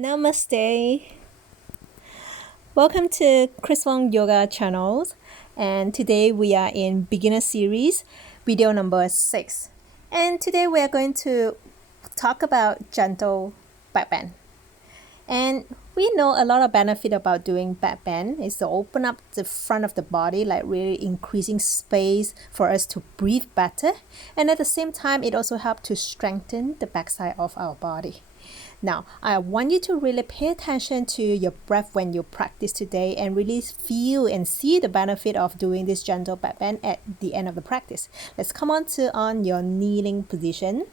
Namaste. Welcome to Chris Wong Yoga channels, and today we are in beginner series video number 6, and today we are going to talk about gentle backbend. And we know a lot of benefit about doing backbend is to open up the front of the body, like really increasing space for us to breathe better, and at the same time it also helps to strengthen the backside of our body. Now, I want you to really pay attention to your breath when you practice today and really feel and see the benefit of doing this gentle backbend at the end of the practice. Let's come on your kneeling position.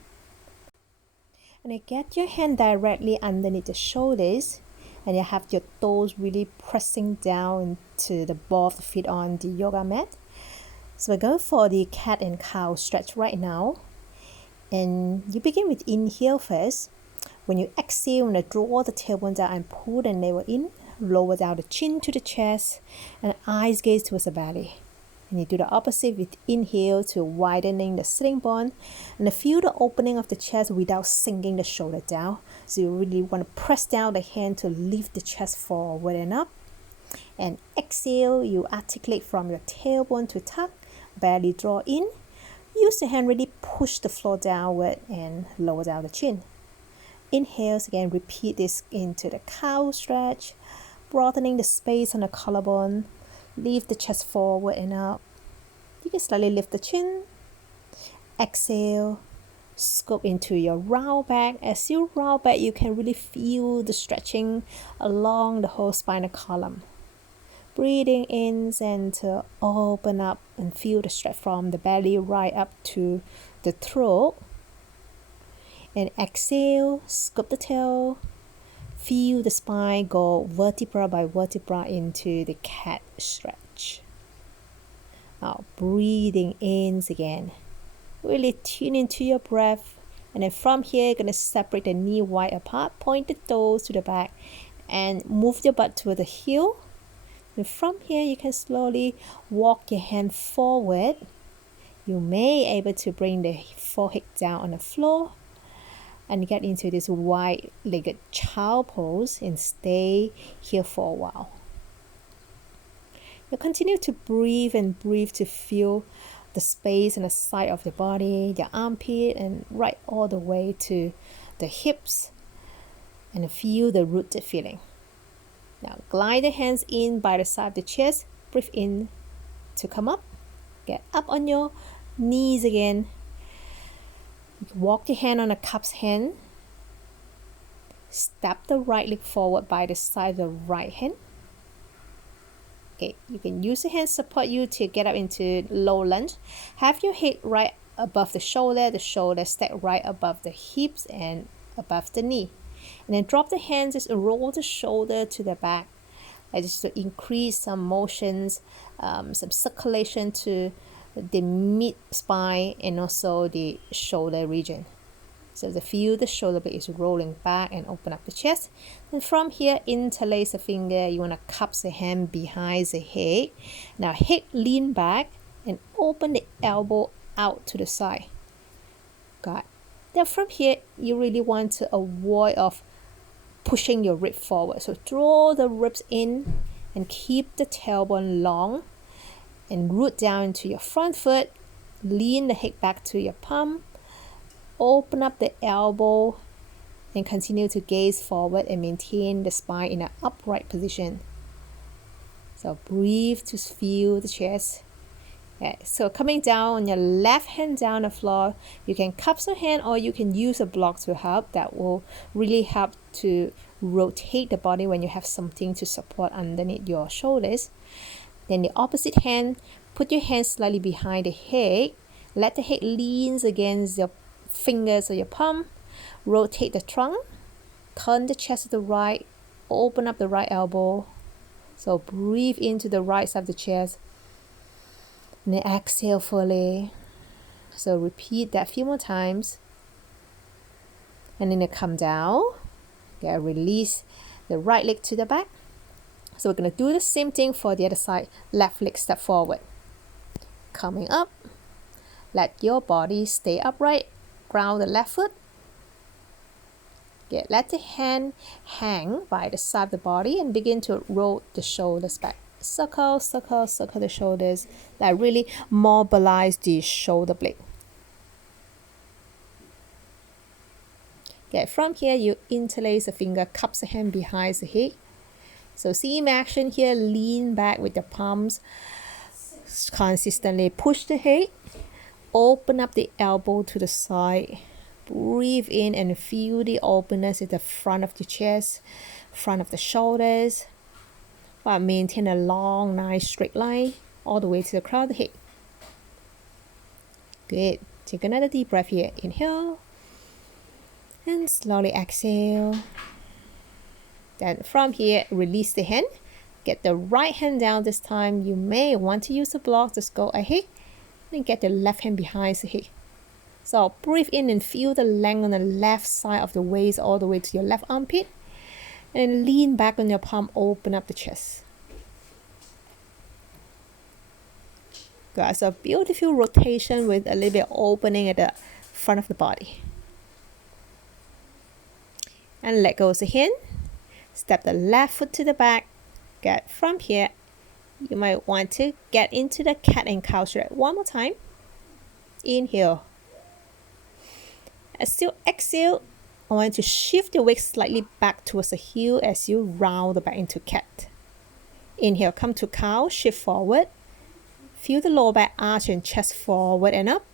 And then get your hand directly underneath the shoulders, and you have your toes really pressing down to the ball of the feet on the yoga mat. So we're going for the cat and cow stretch right now. And you begin with inhale first. When you exhale, draw the tailbone down and pull the navel in, lower down the chin to the chest, and eyes gaze towards the belly. And you do the opposite with inhale to widening the sitting bone, and feel the opening of the chest without sinking the shoulder down. So you really want to press down the hand to lift the chest forward and up. And exhale, you articulate from your tailbone to tuck, belly draw in. Use the hand really push the floor downward and lower down the chin. Inhales again, repeat this into the cow stretch, broadening the space on the collarbone, lift the chest forward and up. You can slightly lift the chin. Exhale, scoop into your round back. As you round back, you can really feel the stretching along the whole spinal column. Breathing in and to open up and feel the stretch from the belly right up to the throat. And exhale, scoop the tail, feel the spine go vertebra by vertebra into the cat stretch. Now breathing in again, really tune into your breath, and then from here you're going to separate the knee wide apart, point the toes to the back, and move your butt to the heel. And from here you can slowly walk your hand forward. You may be able to bring the forehead down on the floor and get into this wide-legged child pose and stay here for a while. You continue to breathe to feel the space and the side of the body, your armpit, and right all the way to the hips, and feel the rooted feeling. Now glide the hands in by the side of the chest, breathe in to come up, get up on your knees again. Walk your hand on a cup's hand. Step the right leg forward by the side of the right hand. Okay, you can use the hand support you to get up into low lunge. Have your head right above the shoulder stacked right above the hips and above the knee. And then drop the hands, just roll the shoulder to the back. Just to increase some motions, some circulation to the mid spine and also the shoulder region. So feel the shoulder blade is rolling back and open up the chest. And from here, interlace the finger. You want to cup the hand behind the head. Now head lean back and open the elbow out to the side. Got it. Then from here, you really want to avoid of pushing your rib forward. So draw the ribs in and keep the tailbone long. And root down into your front foot, lean the head back to your palm, open up the elbow, and continue to gaze forward and maintain the spine in an upright position. So breathe to feel the chest. Okay, so coming down on your left hand down the floor, you can cup your hand or you can use a block to help. That will really help to rotate the body when you have something to support underneath your shoulders. Then the opposite hand, put your hands slightly behind the head. Let the head lean against your fingers or your palm. Rotate the trunk. Turn the chest to the right. Open up the right elbow. So breathe into the right side of the chest. And then exhale fully. So repeat that a few more times. And then come down. Okay, release the right leg to the back. So we're going to do the same thing for the other side. Left leg step forward. Coming up. Let your body stay upright. Ground the left foot. Okay, let the hand hang by the side of the body and begin to roll the shoulders back. Circle, circle, circle the shoulders. Like really mobilize the shoulder blade. Okay, from here you interlace the finger, cups the hand behind the hip. So same action here, lean back with the palms. Consistently push the head. Open up the elbow to the side. Breathe in and feel the openness at the front of the chest, front of the shoulders. While maintain a long, nice straight line all the way to the crown of the head. Good. Take another deep breath here. Inhale. And slowly exhale. Then from here, release the hand. Get the right hand down this time. You may want to use a block. Just go ahead. And get the left hand behind the head. So breathe in and feel the length on the left side of the waist all the way to your left armpit. And lean back on your palm, open up the chest. Good. So beautiful rotation with a little bit opening at the front of the body. And let go of the hand. Step the left foot to the back. Get from here. You might want to get into the cat and cow stretch. One more time. Inhale. As you exhale, I want to shift your weight slightly back towards the heel as you round the back into cat. Inhale, come to cow, shift forward. Feel the lower back arch and chest forward and up.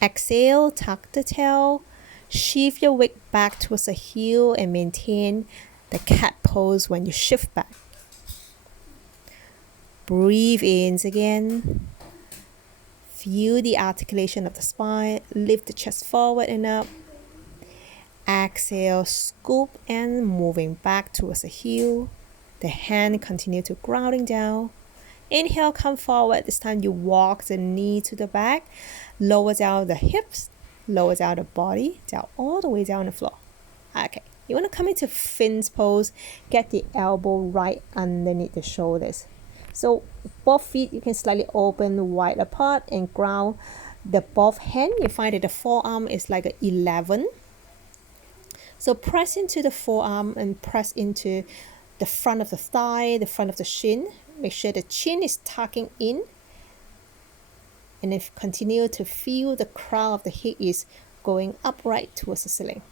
Exhale, tuck the tail. Shift your weight back towards the heel and maintain the cat pose when you shift back. Breathe in again. Feel the articulation of the spine. Lift the chest forward and up. Exhale, scoop and moving back towards the heel. The hand continue to grounding down. Inhale, come forward. This time you walk the knee to the back. Lower down the hips. Lower down the body. Down all the way down the floor. Okay. You want to come into Finn's pose. Get the elbow right underneath the shoulders. So both feet you can slightly open wide apart and ground the both hand. You find that the forearm is like an 11. So press into the forearm and press into the front of the thigh, the front of the shin. Make sure the chin is tucking in. And then continue to feel the crown of the head is going upright towards the ceiling.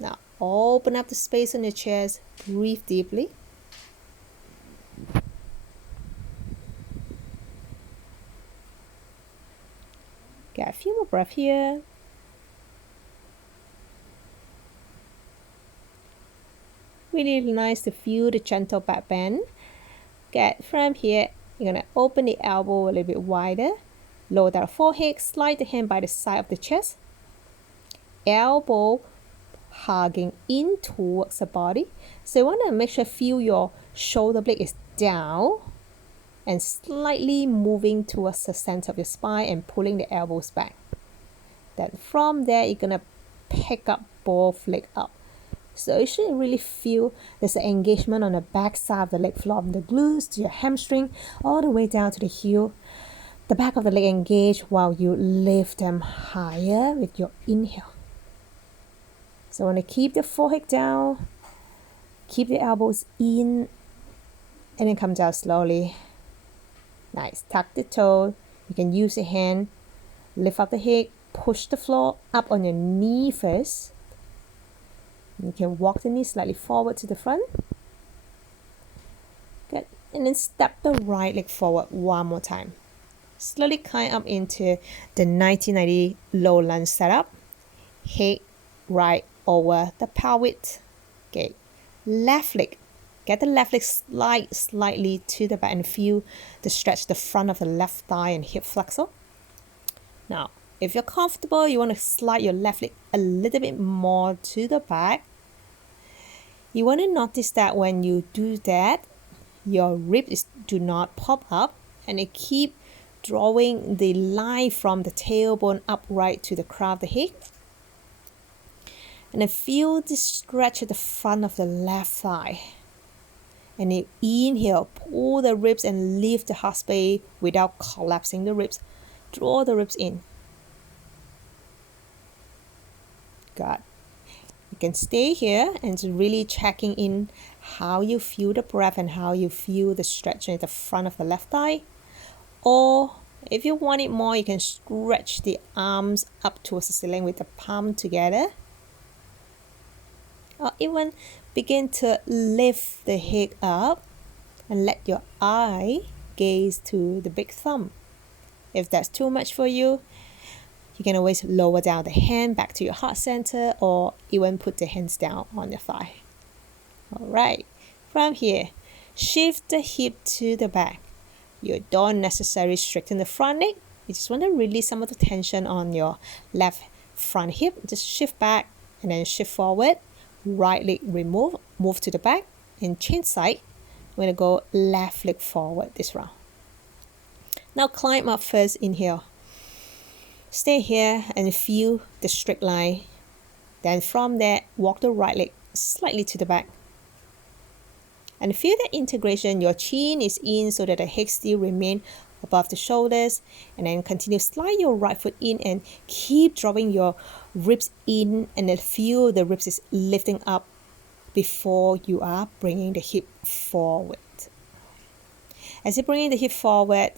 Now open up the space on your chest. Breathe deeply. Get a few more breaths here. Really nice to feel the gentle back bend. Get from here, you're going to open the elbow a little bit wider. Lower down the forehead, slide the hand by the side of the chest. Elbow hugging in towards the body. So you want to make sure feel your shoulder blade is down and slightly moving towards the center of your spine and pulling the elbows back. Then from there, you're going to pick up both legs up. So you should really feel there's an engagement on the back side of the leg, from the glutes to your hamstring, all the way down to the heel. The back of the leg engage while you lift them higher with your inhale. So want to keep the forehead down, keep the elbows in, and then come down slowly. Nice. Tuck the toe. You can use your hand. Lift up the head. Push the floor up on your knee first. You can walk the knee slightly forward to the front. Good. And then step the right leg forward one more time. Slowly climb up into the 1990 low lunge setup. Head right over the pelvis. Okay. Left leg. Get the left leg slide slightly to the back and feel the stretch the front of the left thigh and hip flexor. Now, if you're comfortable, you want to slide your left leg a little bit more to the back. You want to notice that when you do that, your ribs do not pop up and they keep drawing the line from the tailbone upright to the crown of the head. And then feel the stretch at the front of the left thigh. And then inhale, pull the ribs and lift the heart space without collapsing the ribs. Draw the ribs in. Good. You can stay here and really checking in how you feel the breath and how you feel the stretch at the front of the left thigh. Or if you want it more, you can stretch the arms up towards the ceiling with the palm together. Or even begin to lift the head up and let your eye gaze to the big thumb. If that's too much for you, you can always lower down the hand back to your heart center or even put the hands down on your thigh. Alright, from here, shift the hip to the back. You don't necessarily straighten the front leg. You just want to release some of the tension on your left front hip. Just shift back and then shift forward. Right leg remove, move to the back and change side. We're going to go left leg forward this round. Now climb up first, inhale. Stay here and feel the straight line. Then from there, walk the right leg slightly to the back. And feel the integration. Your chin is in so that the head still remain above the shoulders. And then continue slide your right foot in and keep dropping your ribs in. And then feel the ribs is lifting up before you are bringing the hip forward. As you're bringing the hip forward,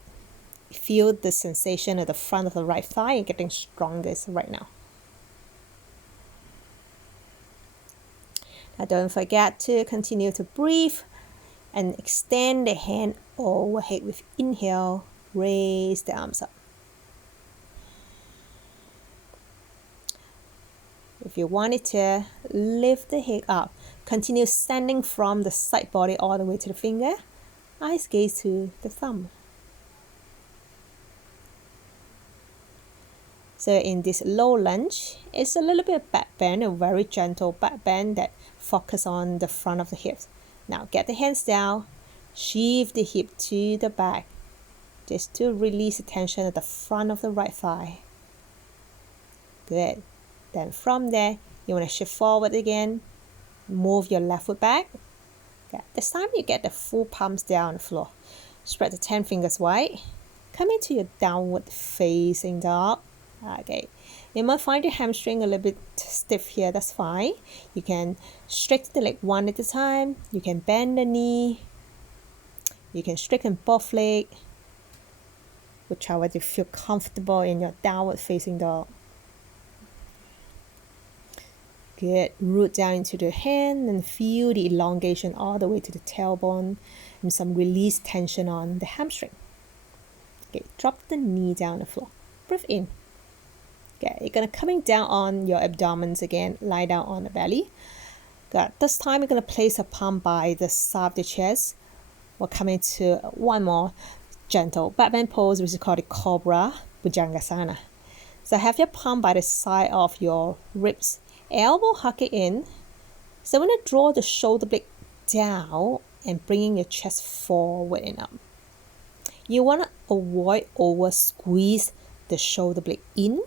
feel the sensation at the front of the right thigh and getting strongest right now. Now don't forget to continue to breathe and extend the hand overhead with inhale, raise the arms up. If you wanted to, lift the head up. Continue standing from the side body all the way to the finger. Eyes gaze to the thumb. So in this low lunge, it's a little bit of back bend, a very gentle back bend that focus on the front of the hips. Now get the hands down, shift the hip to the back, just to release the tension at the front of the right thigh. Good. Then from there, you want to shift forward again, move your left foot back. Okay. This time you get the full palms down on the floor. Spread the 10 fingers wide. Come into your downward facing dog. Okay, you might find your hamstring a little bit stiff here, that's fine. You can straighten the leg one at a time. You can bend the knee. You can straighten both legs, whichever you feel comfortable in your downward facing dog. Good, root down into the hand and feel the elongation all the way to the tailbone and some release tension on the hamstring. Okay, drop the knee down on the floor. Breathe in. Okay, you're going to coming down on your abdomens again, lie down on the belly. Good. This time you're going to place a palm by the side of the chest. We're coming to one more gentle backbend pose, which is called the Cobra Bujangasana. So have your palm by the side of your ribs, elbow hug it in. So I'm going to draw the shoulder blade down and bringing your chest forward and up. You want to avoid over squeeze the shoulder blade in.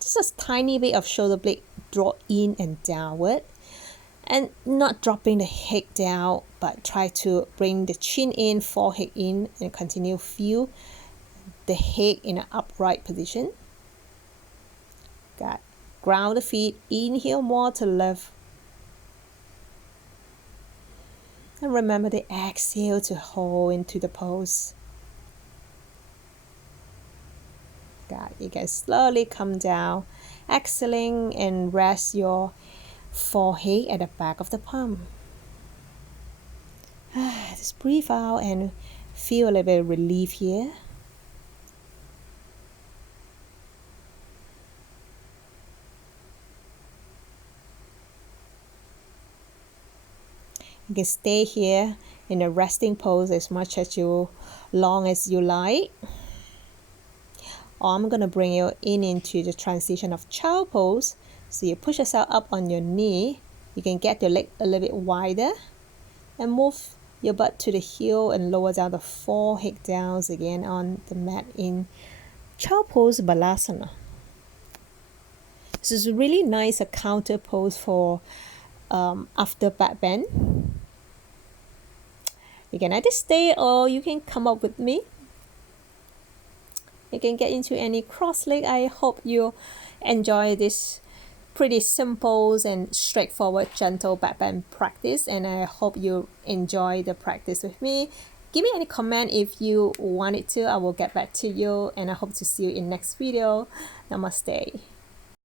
Just a tiny bit of shoulder blade draw in and downward, and not dropping the head down, but try to bring the chin in, forehead in, and continue feel the head in an upright position. Got ground the feet, inhale more to lift, and remember the exhale to hold into the pose. You can slowly come down, exhaling and rest your forehead at the back of the palm. Just breathe out and feel a little bit of relief here. You can stay here in a resting pose as much as long as you like. I'm going to bring you into the transition of child pose. So you push yourself up on your knee. You can get your leg a little bit wider and move your butt to the heel and lower down the forehead down again on the mat in child pose balasana. This is really nice a counter pose for after back bend. You can either stay or you can come up with me. You can get into any cross leg. I hope you enjoy this pretty simple and straightforward, gentle backbend practice, and I hope you enjoy the practice with me. Give me any comment if you want it to. I will get back to you, and I hope to see you in next video. Namaste.